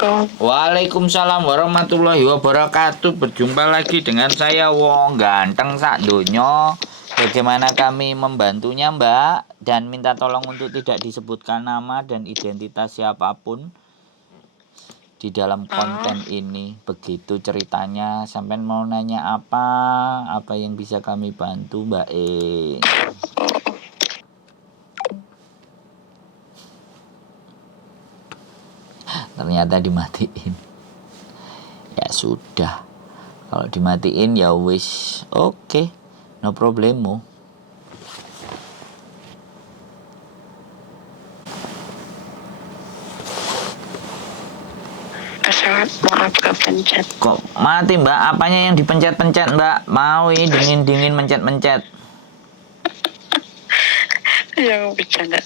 Assalamualaikum. Waalaikumsalam warahmatullahi wabarakatuh. Berjumpa lagi dengan saya Wong Ganteng sak donya. Bagaimana kami membantunya, Mbak? Dan minta tolong untuk tidak disebutkan nama dan identitas siapapun di dalam konten ini. Begitu ceritanya. Sampai mau nanya apa yang bisa kami bantu, Mbak Ternyata dimatiin. Ya sudah, kalau dimatiin ya wis, oke, no problemo. Maaf kepencet. Kok mati, Mbak? Apanya yang dipencet-pencet, Mbak? Mau ini dingin-dingin mencet-mencet. Yang bercanda.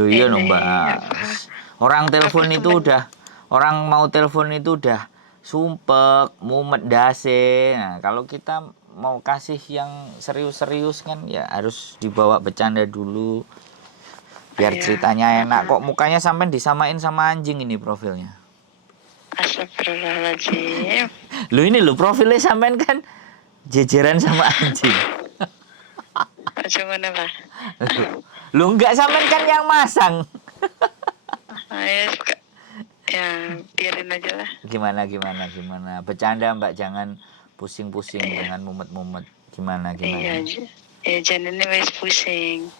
Loh iya dong, Mbak. Apa? Orang telepon itu udah, orang mau telepon itu udah sumpek, mumet dase. Nah, kalau kita mau kasih yang serius-serius kan ya harus dibawa bercanda dulu. Biar ceritanya enak. Kok mukanya sampai disamain sama anjing ini profilnya? Astagfirullahaladzim. Lu ini lo profilnya sampean kan jejeran sama anjing. Cuman apa? Lu enggak, sampean kan yang masang. Ya biarin aja lah. Gimana? Bercanda, Mbak, jangan pusing-pusing, jangan mumet-mumet. Gimana? Iya, ya janinnya wes pusing.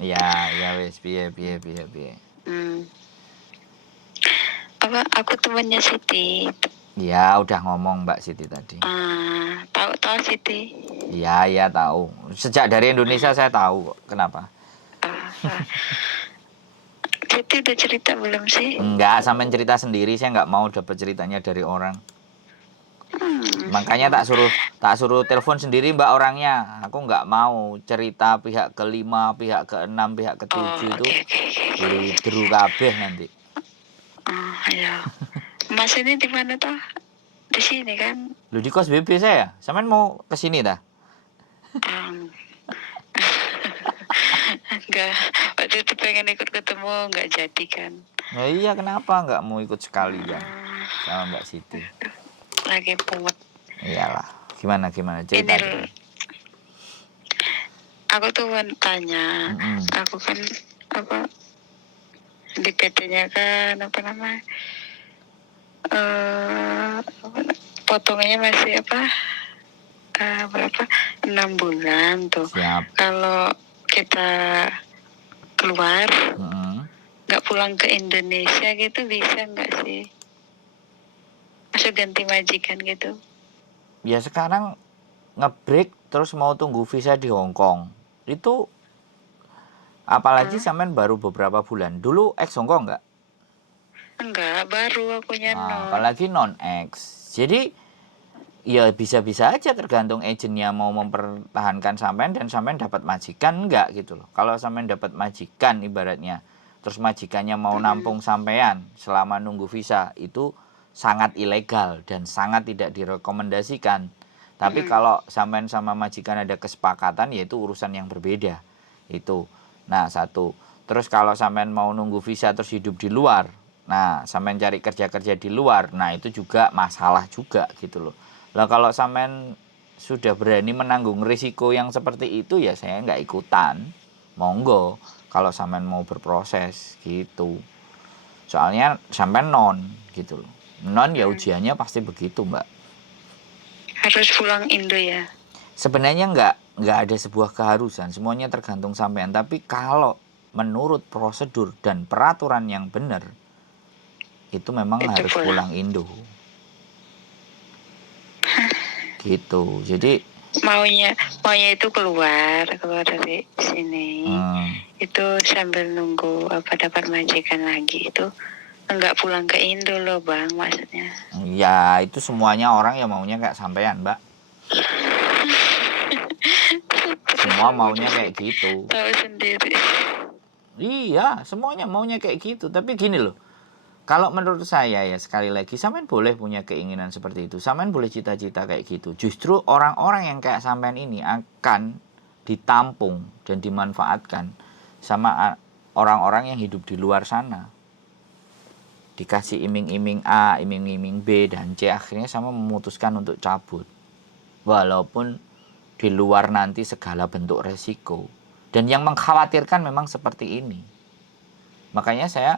Ya wes, piye. Apa? Aku temannya Siti. Ya udah ngomong Mbak Siti tadi. Tahu Siti? Iya tahu. Sejak dari Indonesia saya tahu kok. Kenapa? Siti udah cerita belum sih? Enggak, sampean cerita sendiri. Saya nggak mau dapat ceritanya dari orang. Makanya tak suruh telepon sendiri Mbak orangnya. Aku nggak mau cerita pihak ke-5, pihak ke-6, pihak ke-7 itu dideru kabeh nanti. Iya. Mas ini di mana toh? Di sini kan? Lu di kos BB saya. Sampean mau ke sini dah? Enggak, waktu itu pengen ikut ketemu nggak jadi kan. Nah, iya, kenapa nggak mau ikut sekalian sama Mbak Siti? Lagi pungut. Iyalah, gimana cerita dulu. Aku tuh mau tanya, aku kan apa di PT-nya kan apa namanya, potongnya masih berapa 6 bulan tuh. Siap. Kalau kita keluar nggak pulang ke Indonesia gitu bisa nggak sih? Masuk ganti majikan gitu? Ya sekarang ngebreak terus mau tunggu visa di Hong Kong itu, apalagi sampean baru beberapa bulan. Dulu ex Hong Kong nggak? Enggak, baru akunya non. Apalagi non ex. Jadi ya bisa-bisa aja tergantung agennya mau mempertahankan sampean dan sampean dapat majikan enggak gitu loh. Kalau sampean dapat majikan ibaratnya, terus majikannya mau nampung sampean selama nunggu visa, itu sangat ilegal dan sangat tidak direkomendasikan. Tapi kalau sampean sama majikan ada kesepakatan, yaitu urusan yang berbeda. Itu. Nah, satu. Terus kalau sampean mau nunggu visa terus hidup di luar, nah sampean cari kerja-kerja di luar, nah itu juga masalah juga gitu loh. Lah kalau sampean sudah berani menanggung risiko yang seperti itu, ya saya nggak ikutan. Monggo kalau sampean mau berproses gitu. Soalnya sampean non gitu loh. Non ya ujiannya pasti begitu, Mbak. Harus pulang Indo ya? Sebenarnya nggak ada sebuah keharusan, semuanya tergantung sampean. Tapi kalau menurut prosedur dan peraturan yang benar, itu memang harus pulang Indo. Gitu. Jadi maunya itu keluar dari sini. Itu sambil nunggu dapat majikan lagi, itu enggak pulang ke Indo loh Bang, maksudnya. Ya itu semuanya orang yang maunya kayak sampean, Mbak. Semua maunya kayak gitu. Tahu sendiri. Iya, semuanya maunya kayak gitu. Tapi gini loh, kalau menurut saya ya, sekali lagi, sampean boleh punya keinginan seperti itu. Sampean boleh cita-cita kayak gitu. Justru orang-orang yang kayak sampean ini akan ditampung dan dimanfaatkan sama orang-orang yang hidup di luar sana. dikasih iming-iming A, iming-iming B dan C, akhirnya sama memutuskan untuk cabut. Walaupun di luar nanti segala bentuk resiko. Dan yang mengkhawatirkan memang seperti ini. Makanya saya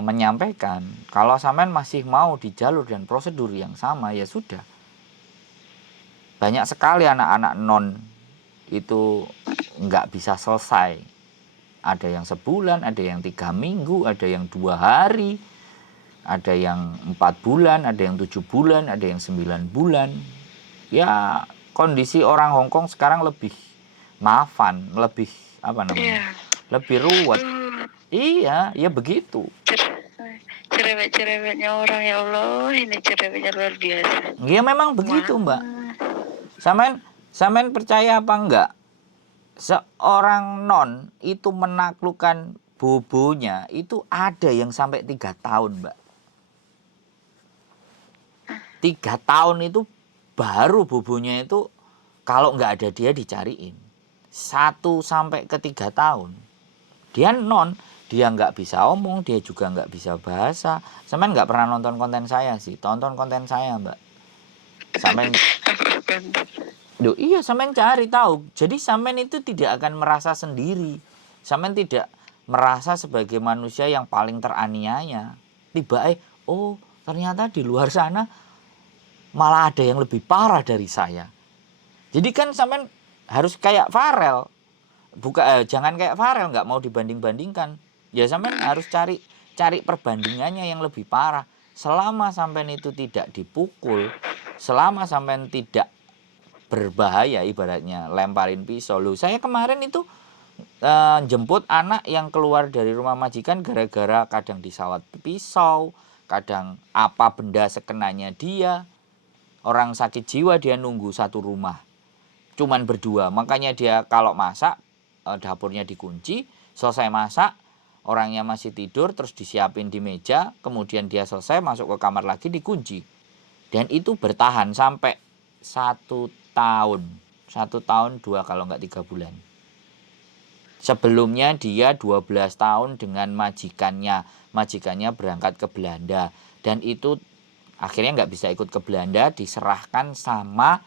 menyampaikan, kalau sampean masih mau di jalur dan prosedur yang sama, ya sudah. Banyak sekali anak-anak non itu nggak bisa selesai. Ada yang sebulan, ada yang 3 minggu, ada yang 2 hari, ada yang 4 bulan, ada yang 7 bulan, ada yang 9 bulan. Ya kondisi orang Hongkong sekarang lebih maafan, lebih apa namanya, lebih ruwet. Iya, ya begitu. Cerewet-cerewetnya orang, ya Allah, ini cerewetnya luar biasa. Ya memang begitu, Mbak. Sampean percaya apa enggak? Seorang non itu menaklukkan bobonya itu ada yang sampai 3 tahun, Mbak. 3 tahun itu baru bobonya itu kalau nggak ada dia dicariin. 1 sampai ke 3 tahun. Dia non, dia nggak bisa omong, dia juga nggak bisa bahasa. Sampean nggak pernah nonton konten saya sih, tonton konten saya, Mbak. Sampean, iya sampean cari tahu. Jadi sampean itu tidak akan merasa sendiri. Sampean tidak merasa sebagai manusia yang paling teraniaya. Tiba oh ternyata di luar sana malah ada yang lebih parah dari saya. Jadi kan sampean harus kayak Farel. Jangan kayak Farel, nggak mau dibanding-bandingkan. Ya sampean harus cari perbandingannya yang lebih parah. Selama sampean itu tidak dipukul, selama sampean tidak berbahaya, ibaratnya lemparin pisau. Loh, saya kemarin itu jemput anak yang keluar dari rumah majikan gara-gara kadang disawat pisau, kadang apa benda sekenanya dia. Orang sakit jiwa dia nunggu satu rumah, cuman berdua. Makanya dia kalau masak, dapurnya dikunci, selesai masak, orangnya masih tidur, terus disiapin di meja, kemudian dia selesai masuk ke kamar lagi dikunci. Dan itu bertahan sampai 1 tahun, 1 tahun 2 kalau nggak 3 bulan. Sebelumnya dia 12 tahun dengan majikannya berangkat ke Belanda, dan itu akhirnya nggak bisa ikut ke Belanda, diserahkan sama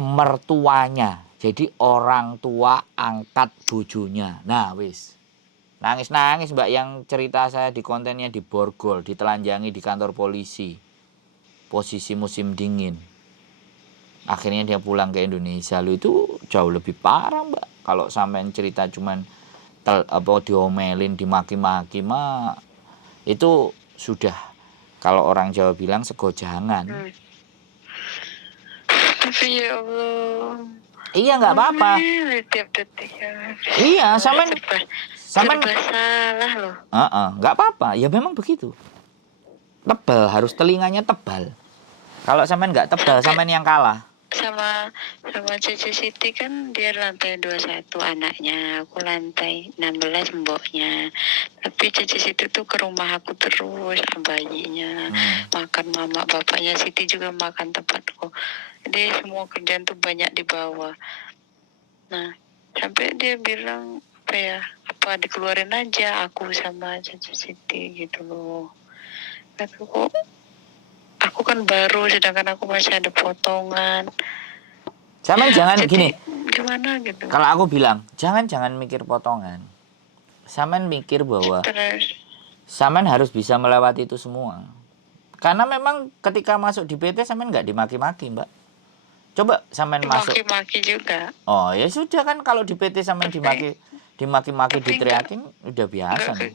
mertuanya. Jadi orang tua angkat bojonya. Nah wis, nangis-nangis Mbak yang cerita saya di kontennya di Borgol, ditelanjangi di kantor polisi, posisi musim dingin. Akhirnya dia pulang ke Indonesia. Lu itu jauh lebih parah Mbak. Kalau sampean cerita cuman diomelin, dimaki-maki mah itu sudah, kalau orang Jawa bilang, segojangan. Tapi ya Allah. Iya nggak apa-apa. Tiap detik. Iya, sampean serba salah loh. Nggak apa-apa. Ya memang begitu. Tebal, harus telinganya tebal. Kalau sampean nggak tebal, sampean yang kalah. Sama Cici Siti kan dia lantai 21 anaknya, aku lantai 16 mboknya. Tapi Cici Siti tuh ke rumah aku terus, bayinya makan mama bapaknya Siti juga makan tempatku. Jadi semua kerjaan tuh banyak di bawah. Nah sampai dia bilang apa dikeluarin aja aku sama Cici Siti gitu loh. Tapi kok aku kan baru, sedangkan aku masih ada potongan. Sampean jangan gini. Gimana gitu? Kalau aku bilang, jangan mikir potongan. Sampean mikir bahwa sampean harus bisa melewati itu semua. Karena memang ketika masuk di PT sampean nggak dimaki-maki, Mbak. Coba sampean masuk. Dimaki-maki juga. Oh ya sudah, kan kalau di PT sampean dimaki-maki, diteriakin udah biasa nih.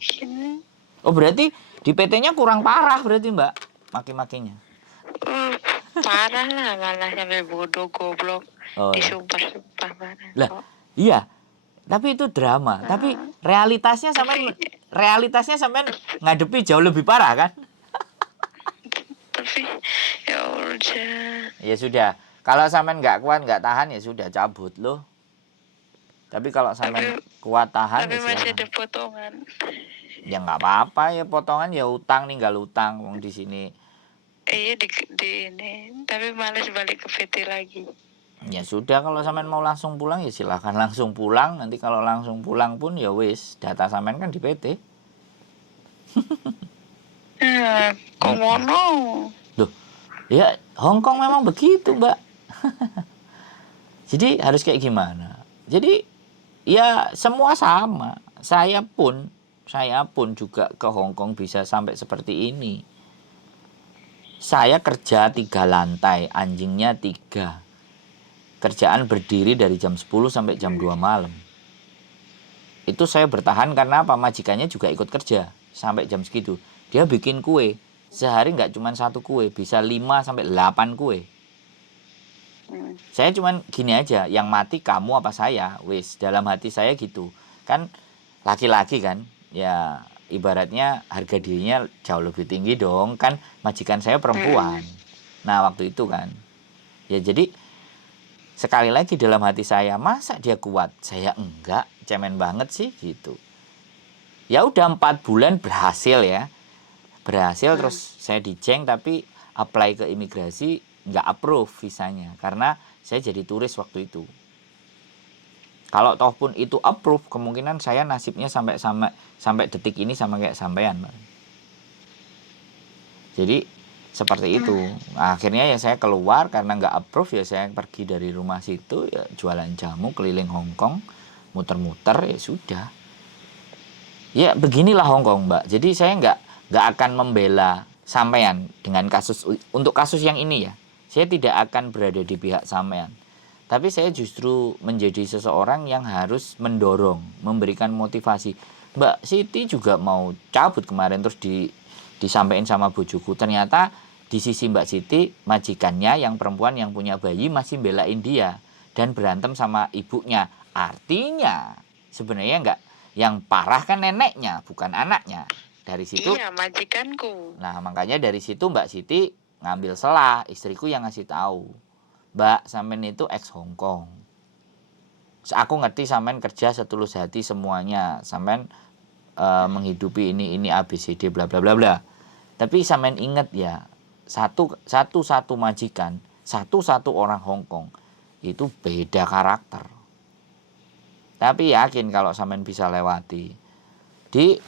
Oh berarti di PT-nya kurang parah berarti Mbak, maki-makinya. Parah lah, malah sampai bodoh, goblok, disumpah-sumpah parah. Lah, iya. Tapi itu drama. Tapi realitasnya sampean ngadepi jauh lebih parah kan? Tapi ya udah. Ya sudah. Kalau sampean nggak kuat, nggak tahan, ya sudah cabut loh. Tapi kalau sampean kuat tahan, tapi masih ada potongan. Ya nggak apa-apa, ya potongan ya utang, tinggal utang wong di sini. Iya di ini, tapi males balik ke PT lagi. Ya sudah, kalau sampean mau langsung pulang ya silahkan langsung pulang. Nanti kalau langsung pulang pun ya wis, data sampean kan di PT. Kok ngono? Loh, ya Hong Kong memang begitu, Mbak. Jadi harus kayak gimana? Jadi ya semua sama. Saya pun juga ke Hong Kong bisa sampai seperti ini. Saya kerja 3 lantai, anjingnya 3. Kerjaan berdiri dari jam 10 sampai jam 2 malam. Itu saya bertahan karena apa? Majikannya juga ikut kerja sampai jam segitu. Dia bikin kue. Sehari nggak cuma 1 kue, bisa 5 sampai 8 kue. Saya cuman gini aja, yang mati kamu apa saya? Wis, dalam hati saya gitu. Kan laki-laki kan, ya ibaratnya harga dirinya jauh lebih tinggi dong. Kan majikan saya perempuan. Nah, waktu itu kan. Ya jadi sekali lagi dalam hati saya, masa dia kuat? Saya enggak, cemen banget sih gitu. Ya udah 4 bulan berhasil ya. Berhasil terus saya diceng tapi apply ke imigrasi nggak approve visanya karena saya jadi turis waktu itu. Kalau toh pun itu approve, kemungkinan saya nasibnya sampai detik ini sama kayak sampean. Jadi seperti itu. Akhirnya ya saya keluar karena nggak approve, ya saya pergi dari rumah situ ya jualan jamu keliling Hong Kong, muter-muter ya sudah. Ya beginilah Hong Kong, Mbak. Jadi saya nggak akan membela sampean dengan kasus, untuk kasus yang ini ya. Saya tidak akan berada di pihak sampean. Tapi saya justru menjadi seseorang yang harus mendorong, memberikan motivasi. Mbak Siti juga mau cabut kemarin terus disampaikan sama bojoku. Ternyata di sisi Mbak Siti, majikannya yang perempuan yang punya bayi masih belain dia dan berantem sama ibunya. Artinya sebenarnya nggak, yang parah kan neneknya, bukan anaknya. Dari situ, iya, majikanku. nah makanya dari situ Mbak Siti ngambil selah, istriku yang ngasih tahu, Mbak, sampean itu ex Hong Kong. Aku ngerti sampean kerja setulus hati semuanya, sampean menghidupi ini ABCD bla bla bla bla. Tapi sampean ingat ya, satu majikan, satu orang Hong Kong itu beda karakter. Tapi yakin kalau sampean bisa lewati.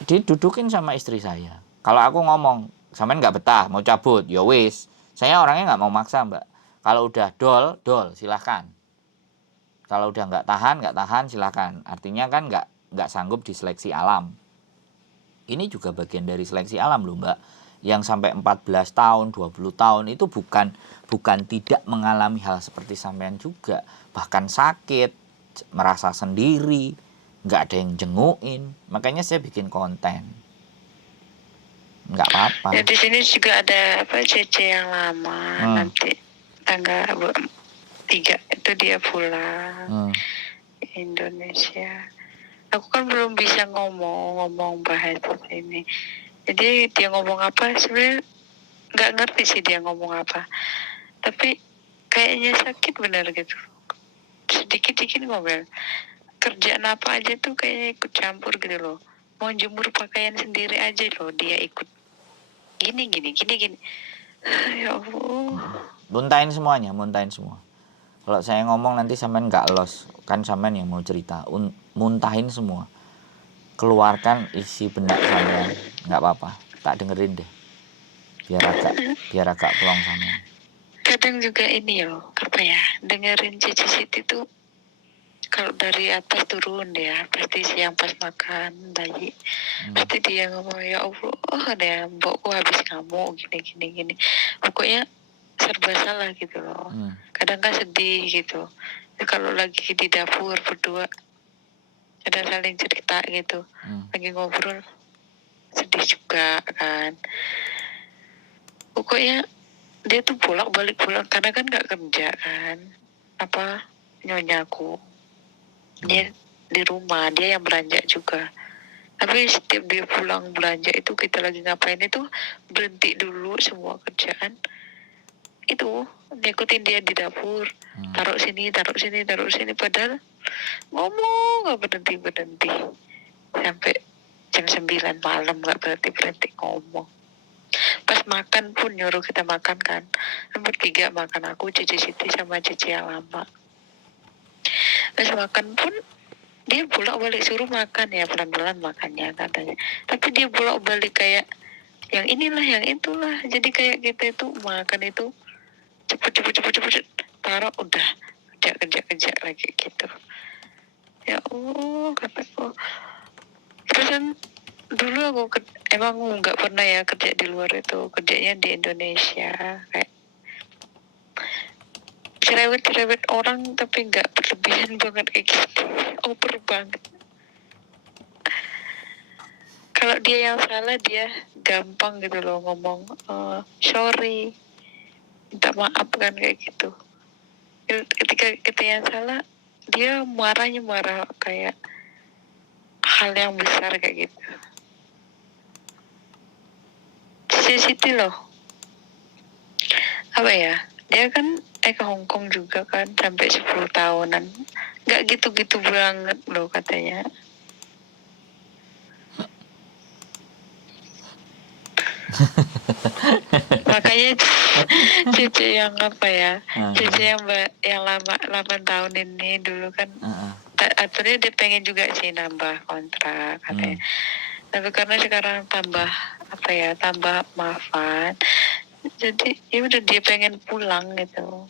Didudukin sama istri saya. Kalau aku ngomong, sampean nggak betah, mau cabut, ya wis. Saya orangnya nggak mau maksa, Mbak. Kalau udah dol, silahkan. Kalau udah nggak tahan, silahkan. Artinya kan nggak sanggup diseleksi alam. Ini juga bagian dari seleksi alam loh, Mbak. Yang sampai 14 tahun, 20 tahun itu bukan tidak mengalami hal seperti sampean juga. Bahkan sakit, merasa sendiri, nggak ada yang jenguin. Makanya saya bikin konten. Nggak apa-apa. Ya di sini juga ada Cece yang lama. Nanti tanggal 3 itu dia pulang ke Indonesia. Aku kan belum bisa ngomong bahasa ini. Jadi dia ngomong apa sebenarnya nggak ngerti sih dia ngomong apa. Tapi kayaknya sakit bener gitu. Sedikit-sedikit ngomel. Kerjaan apa aja tuh kayaknya ikut campur gitu loh. Mau jemur pakaian sendiri aja loh dia ikut. Gini. Ya Allah. Muntahin semua. Kalau saya ngomong nanti sampean nggak los, kan sampean yang mau cerita. Muntahin semua. Keluarkan isi benak sampean, nggak apa-apa. Tak dengerin deh. Biar agak plong sampean. Kadang juga ini loh, dengerin Cici Siti tuh kalau dari atas turun ya, pasti siang pas makan bayi, pasti dia ngomong, ya Allah, ada mbokku habis ngamuk gini. Pokoknya serba salah gitu loh. Kadang kan sedih gitu. Kalau lagi di dapur berdua, kadang saling cerita gitu, lagi ngobrol, sedih juga kan. Pokoknya dia tuh balik pulang karena kan nggak kerja kan, nyonyaku dia di rumah, dia yang belanja juga. Tapi setiap dia pulang belanja itu, kita lagi ngapain itu berhenti dulu semua kerjaan itu, ngikutin dia di dapur, taruh sini, padahal ngomong nggak berhenti sampai jam 9 malam, nggak berhenti ngomong. Pas makan pun nyuruh kita makan kan, bertiga makan, aku, Cici Siti sama Cici yang lama. Pas makan pun dia bolak-balik suruh makan ya, pelan-pelan makannya katanya, tapi dia bolak-balik kayak yang inilah yang itulah, jadi kayak kita itu makan itu cepet taruh udah kerja lagi gitu. Ya Allah, kataku. Terus kan dulu aku emang nggak pernah ya kerja di luar, itu kerjanya di Indonesia, kayak cerewet orang tapi nggak berlebihan banget kayak gitu, over banget. Kalau dia yang salah dia gampang gitu loh ngomong sorry, minta maaf kan kayak gitu. Ketika kita yang salah dia marah kayak hal yang besar kayak gitu. Siti loh, apa ya, dia kan ke Hong Kong juga kan sampai 10 tahunan, nggak gitu-gitu banget loh katanya. Makanya Cici yang apa ya, Cici yang yang 8 tahun ini dulu kan aturnya dia pengen juga sih nambah kontrak katanya. Tapi karena sekarang tambah apa ya, tambah maafan, jadi ya udah dia pengen pulang gitu.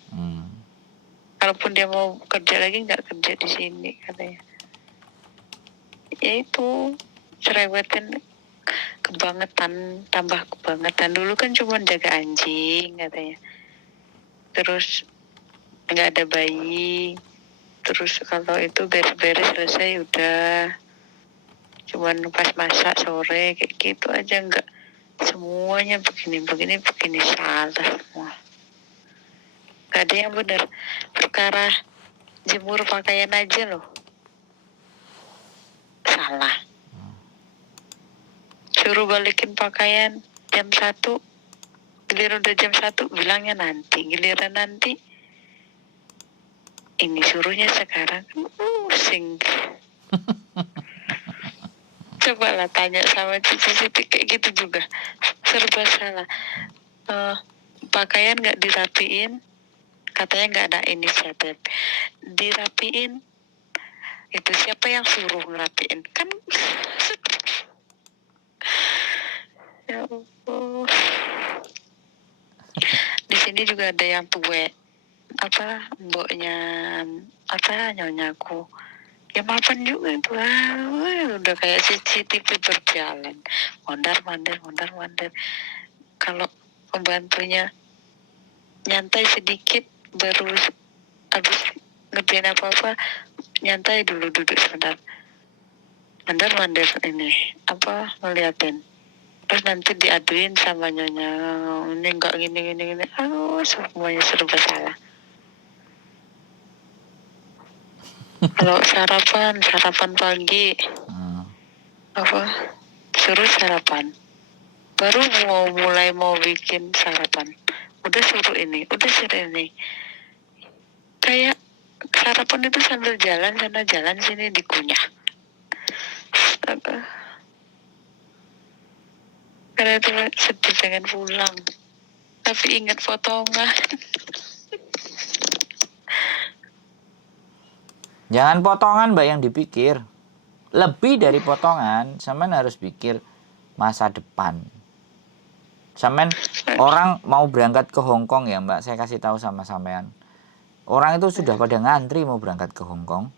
Kalaupun dia mau kerja lagi nggak kerja di sini katanya. Ya itu cerewetan kebangetan, tambah kebangetan. Dulu kan cuma jaga anjing katanya, terus nggak ada bayi, terus kalau itu beres-beres selesai udah cuman pas masak sore kayak gitu aja, nggak semuanya begini salah semua, nggak ada yang benar. Perkara jemur pakaian aja loh salah, suruh balikin pakaian jam 1, giliran udah jam 1 bilangnya nanti, giliran nanti ini suruhnya sekarang, pusing. Coba lah tanya sama Cici Siti kayak gitu juga, serba salah. Pakaian nggak dirapiin, katanya nggak ada inisiatif. Dirapiin, itu siapa yang suruh ngerapiin kan? Ya Allah. Di sini juga ada yang tuwek, apa mboknya, apa nyonyaku, ya maafan juga itu udah kayak CCTV berjalan, mondar mandir. Kalau pembantunya nyantai sedikit baru habis ngerjain apa nyantai dulu, duduk sebentar, mondar mandir ini apa ngeliatin, terus nanti diaduin sama nyonya, ini enggak gini, semuanya serba salah. Kalau sarapan pagi, apa suruh sarapan, baru mau bikin sarapan, udah suruh ini, kayak sarapan itu sambil jalan sana jalan sini dikunyah. Karena itu sedih pengen pulang, tapi ingat potongan. Jangan potongan Mbak yang dipikir. Lebih dari potongan, sampean harus pikir masa depan. Sampean orang mau berangkat ke Hong Kong ya Mbak, saya kasih tahu sama sampean. Orang itu sudah pada ngantri mau berangkat ke Hong Kong.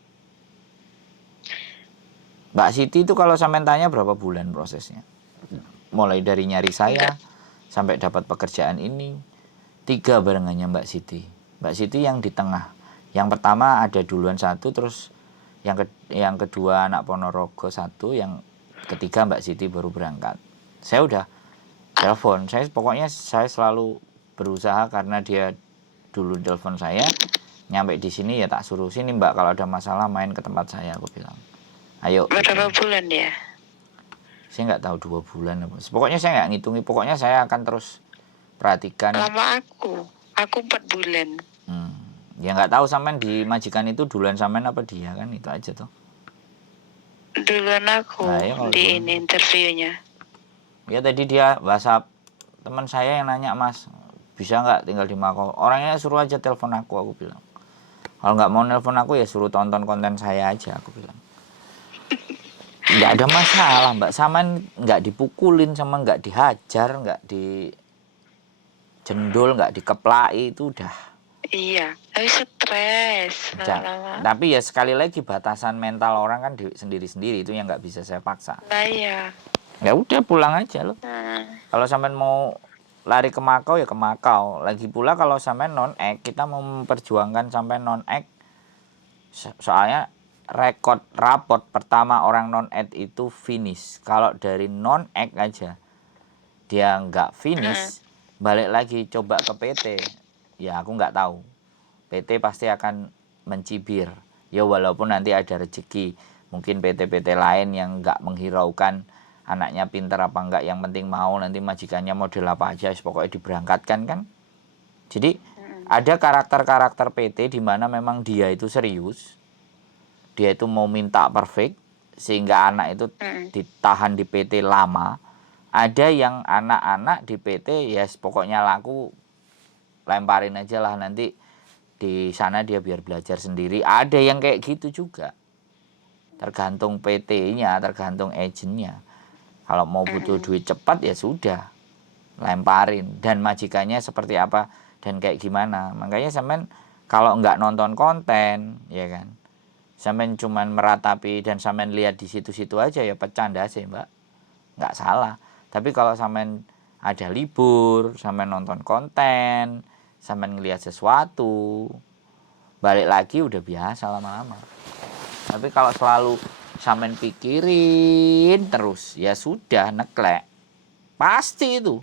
Mbak Siti itu kalau sampean tanya berapa bulan prosesnya. Mulai dari nyari saya sampai dapat pekerjaan ini. 3 barengannya Mbak Siti. Mbak Siti yang di tengah. Yang pertama ada duluan 1, terus yang kedua anak Ponorogo 1, yang ketiga Mbak Siti baru berangkat. Saya udah telepon, pokoknya saya selalu berusaha karena dia dulu telepon saya, nyampe di sini ya tak suruh sini Mbak, kalau ada masalah main ke tempat saya, aku bilang. Ayo. Berapa bulan ya? Saya nggak tahu 2 bulan apa. Pokoknya saya nggak ngitungi, pokoknya saya akan terus perhatikan. Lama aku 4 bulan. Ya nggak tahu sampean di majikan itu duluan sampean apa dia, kan itu aja tuh. Duluan aku di ini interviewnya. Ya tadi dia WhatsApp teman saya yang nanya, Mas bisa nggak tinggal di Makau, orangnya suruh aja telepon aku bilang. Kalau nggak mau nelpon aku ya suruh tonton konten saya aja, aku bilang. nggak ada masalah Mbak, sama nggak dipukulin, sama nggak dihajar, nggak dijendol, nggak dikeplai, itu udah. Iya, tapi stres lama-lama. Tapi ya sekali lagi batasan mental orang kan sendiri-sendiri, itu yang nggak bisa saya paksa. Lah iya. Ya udah pulang aja loh. Nah, Kalau sampean mau lari ke Makau ya ke Makau. Lagi pula kalau sampean non-act, kita mau memperjuangkan sampai non-act. Soalnya raport pertama orang non-act itu finish. Kalau dari non-act aja dia nggak finish, balik lagi coba ke PT. Ya aku nggak tahu. PT pasti akan mencibir. Ya walaupun nanti ada rezeki. Mungkin PT-PT lain yang nggak menghiraukan anaknya pinter apa enggak, yang penting mau nanti majikannya model apa aja, pokoknya diberangkatkan kan. Jadi ada karakter-karakter PT di mana memang dia itu serius, dia itu mau minta perfect sehingga anak itu ditahan di PT lama. Ada yang anak-anak di PT ya pokoknya laku, lemparin aja lah, nanti di sana dia biar belajar sendiri. Ada yang kayak gitu juga, tergantung PT-nya, tergantung agentnya. Kalau mau butuh duit cepat ya sudah, lemparin. Dan majikannya seperti apa dan kayak gimana. Makanya sampean kalau nggak nonton konten, ya kan, sampean cuman meratapi dan sampean lihat di situ-situ aja, ya pecah sih Mbak, nggak salah. Tapi kalau sampean ada libur, sampean nonton konten, sampean ngelihat sesuatu, balik lagi udah biasa lama-lama. Tapi kalau selalu sampean pikirin terus, ya sudah neglek. Pasti itu.